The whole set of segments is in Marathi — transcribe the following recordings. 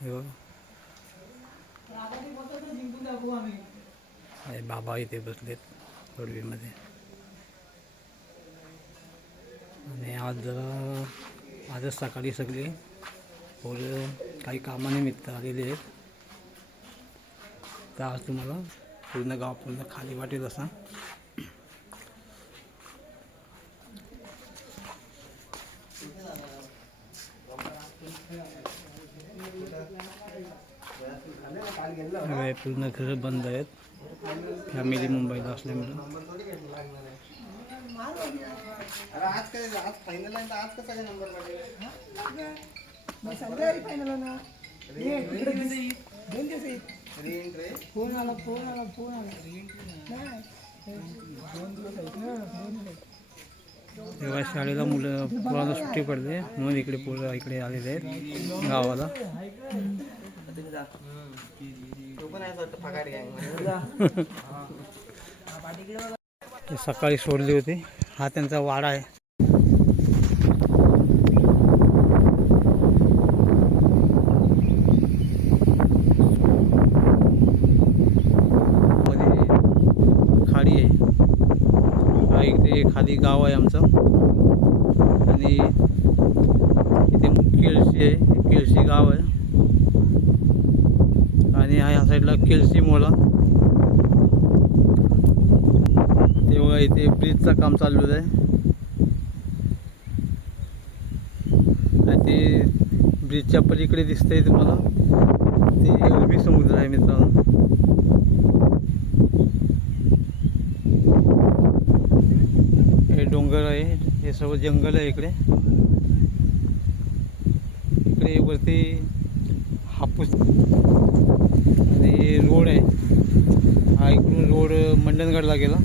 हे बघा. हे बाबा इथे बसलेत कडवीमध्ये. आणि आजच सकाळी सगळे पोरं काही कामानिमित्त आलेले आहेत. तर आज तुम्हाला पूर्ण गाव पूर्ण खाली वाटेल असा. पूर्ण घर बंद आहेत, फॅमिली मुंबईला असल्यामुळे. तेव्हा शाळेला पोरांना सुट्टी पडते म्हणून इकडे पोरं इकडे आलेले आहेत गावाला. सकाळी सोडली होती. हा त्यांचा वाडा आहे. मध्ये खाडी आहे. हा इथे खाली गाव आहे आमचं. आणि इथे केळशी आहे, केळशी गाव आहे. आणि ह्या साईडला केळशी मोला. ते बघा इथे ब्रिजचं काम चालू आहे. आणि ते ब्रिजच्या पलीकडे दिसतंय तुम्हाला ते अरबी समुद्र आहे मित्रांनो. हे डोंगर आहे, हे सर्व जंगल आहे इकडे. इकडे वरती हापूस आणि रोड आहे. हा इकडून रोड मंडणगडला गेला.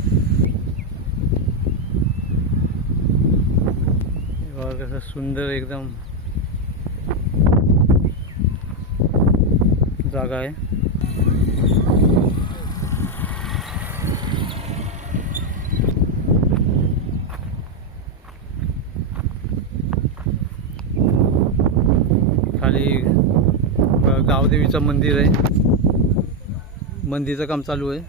कसं सुंदर एकदम जागा आहे. खाली गावदेवीचं मंदिर आहे. मंदिराचं काम चालू आहे.